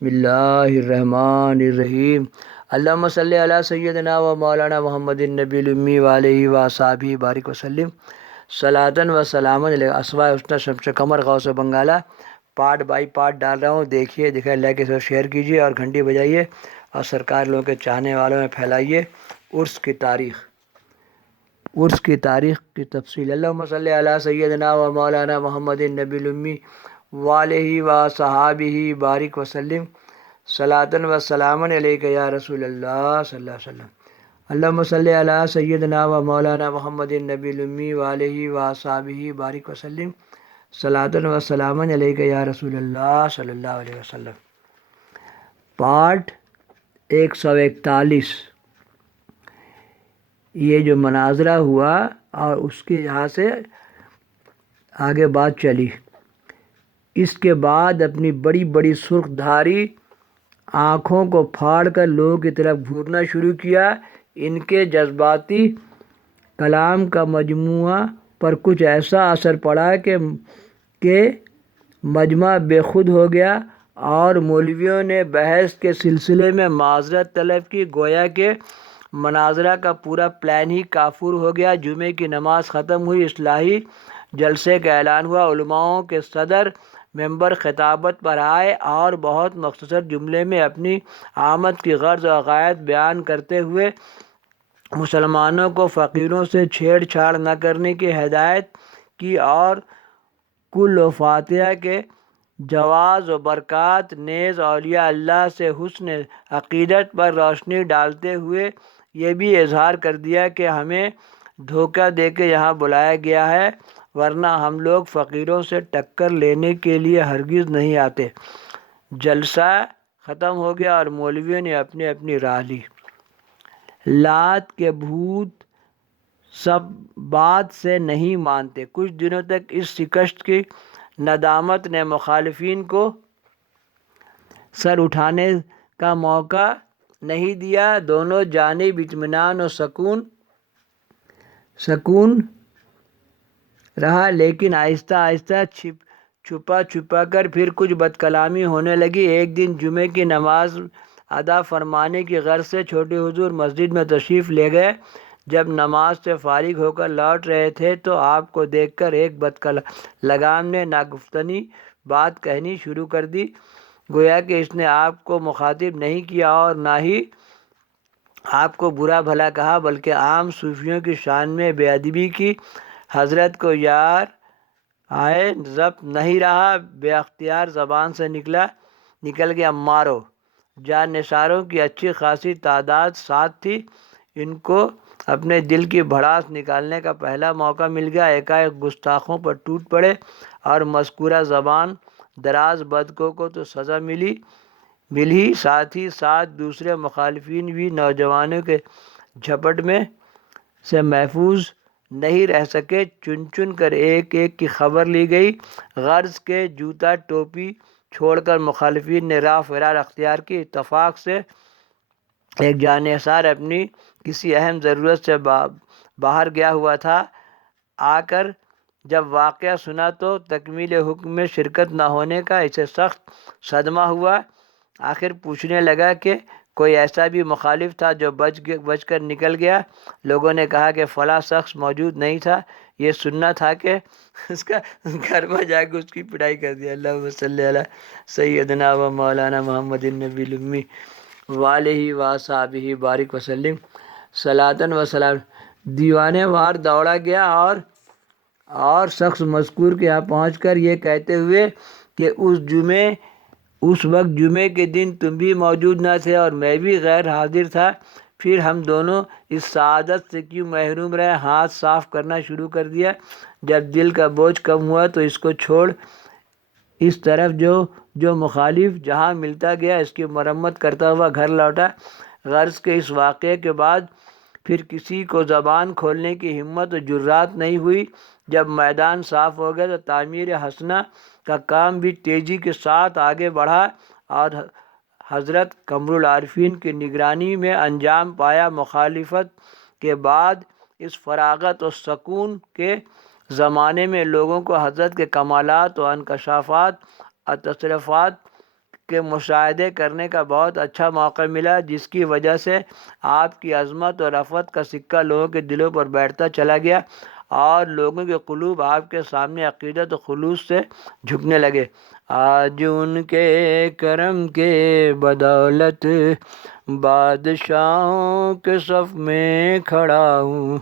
بسم اللہ الرحمن الرحیم۔ اللہم صلی علی سیدنا و مولانا محمد النبی الامی وآلہ وصحبہ بارک وسلم صلاۃً و سلامًا علی اسماء الحسنی شمس قمر غوث بنگالہ۔ پارٹ بائی پارٹ ڈال رہا ہوں، دیکھیے دکھائے، لائک کے ساتھ شیئر کیجیے اور گھنٹی بجائیے اور سرکار لوگوں کے چاہنے والوں میں پھیلائیے عرس کی تاریخ کی تفصیل۔ اللہم صلی علی سیدنا و مولانا محمد النبی الامی وآلہ وصحبہ بارک وسلم صلاۃً و سلامًا علیک یا رسول اللہ صلی اللہ علیہ وسلم۔ اللہم صلی علی سیدنا و مولانا محمد النبی الامی وآلہ وصحبہ بارک وسلم صلاۃً و سلامًا علیک یا رسول اللہ صلی اللہ علیہ وسلم۔ پارٹ 141، یہ جو مناظرہ ہوا اور اس کے یہاں سے آگے بات چلی۔ اس کے بعد اپنی بڑی بڑی سرخ دھاری آنکھوں کو پھاڑ کر لوگوں کی طرف گھورنا شروع کیا۔ ان کے جذباتی کلام کا مجموعہ پر کچھ ایسا اثر پڑا کہ مجمع بے خود ہو گیا اور مولویوں نے بحث کے سلسلے میں معذرت طلب کی، گویا کہ مناظرہ کا پورا پلان ہی کافور ہو گیا۔ جمعے کی نماز ختم ہوئی، اصلاحی جلسے کا اعلان ہوا، علماؤں کے صدر ممبر خطابت پر آئے اور بہت مختصر جملے میں اپنی آمد کی غرض و غایت بیان کرتے ہوئے مسلمانوں کو فقیروں سے چھیڑ چھاڑ نہ کرنے کی ہدایت کی اور کل و فاتحہ کے جواز و برکات، نیز اولیاء اللہ سے حسن عقیدت پر روشنی ڈالتے ہوئے یہ بھی اظہار کر دیا کہ ہمیں دھوکہ دے کے یہاں بلایا گیا ہے، ورنہ ہم لوگ فقیروں سے ٹکر لینے کے لیے ہرگز نہیں آتے۔ جلسہ ختم ہو گیا اور مولویوں نے اپنی اپنی راہ لی۔ لات کے بھوت سب بات سے نہیں مانتے۔ کچھ دنوں تک اس شکست کی ندامت نے مخالفین کو سر اٹھانے کا موقع نہیں دیا۔ دونوں جانب اطمینان و سکون رہا، لیکن آہستہ آہستہ چھپا کر پھر کچھ بد کلامی ہونے لگی۔ ایک دن جمعے کی نماز ادا فرمانے کی غرض سے چھوٹے حضور مسجد میں تشریف لے گئے۔ جب نماز سے فارغ ہو کر لوٹ رہے تھے تو آپ کو دیکھ کر ایک بد لگام نے ناگفتنی بات کہنی شروع کر دی، گویا کہ اس نے آپ کو مخاطب نہیں کیا اور نہ ہی آپ کو برا بھلا کہا، بلکہ عام صوفیوں کی شان میں بے ادبی کی۔ حضرت کو یار آئے ضبط نہیں رہا، بے اختیار زبان سے نکل گیا، مارو۔ جان نثاروں کی اچھی خاصی تعداد ساتھ تھی، ان کو اپنے دل کی بھڑاس نکالنے کا پہلا موقع مل گیا۔ ایک گستاخوں پر ٹوٹ پڑے اور مذکورہ زبان دراز بدکوں کو تو سزا مل ہی، ساتھ ہی ساتھ دوسرے مخالفین بھی نوجوانوں کے جھپٹ میں سے محفوظ نہیں رہ سکے۔ چن کر ایک ایک کی خبر لی گئی، غرض کے جوتا ٹوپی چھوڑ کر مخالفین نے راہ فرار اختیار کی۔ اتفاق سے ایک جانحصار اپنی کسی اہم ضرورت سے باہر گیا ہوا تھا، آ کر جب واقعہ سنا تو تکمیل حکم میں شرکت نہ ہونے کا اسے سخت صدمہ ہوا۔ آخر پوچھنے لگا کہ کوئی ایسا بھی مخالف تھا جو بچ کر نکل گیا؟ لوگوں نے کہا کہ فلاں شخص موجود نہیں تھا، یہ سننا تھا کہ اس کا گھر میں جا کے اس کی پٹائی کر دیا۔ اللہم صلی علی سیدنا و مولانا محمد النبی الامی وآلہ وصحبہ بارک وسلم صلاۃً و سلام۔ دیوانے وار دوڑا گیا اور شخص مذکور کے یہاں پہنچ کر یہ کہتے ہوئے کہ اس وقت جمعے کے دن تم بھی موجود نہ تھے اور میں بھی غیر حاضر تھا، پھر ہم دونوں اس سعادت سے کیوں محروم رہے؟ ہاتھ صاف کرنا شروع کر دیا۔ جب دل کا بوجھ کم ہوا تو اس کو چھوڑ اس طرف جو مخالف جہاں ملتا گیا اس کی مرمت کرتا ہوا گھر لوٹا۔ غرض کے اس واقعے کے بعد پھر کسی کو زبان کھولنے کی ہمت و جرات نہیں ہوئی۔ جب میدان صاف ہو گیا تو تعمیر حسنہ کا کام بھی تیزی کے ساتھ آگے بڑھا اور حضرت قمر العارفین کی نگرانی میں انجام پایا۔ مخالفت کے بعد اس فراغت و سکون کے زمانے میں لوگوں کو حضرت کے کمالات و انکشافات اور تصرفات کے مشاہدے کرنے کا بہت اچھا موقع ملا، جس کی وجہ سے آپ کی عظمت اور رفعت کا سکہ لوگوں کے دلوں پر بیٹھتا چلا گیا اور لوگوں کے قلوب آپ کے سامنے عقیدت و خلوص سے جھکنے لگے۔ آج ان کے کرم کے بدولت بادشاہوں کے صف میں کھڑا ہوں،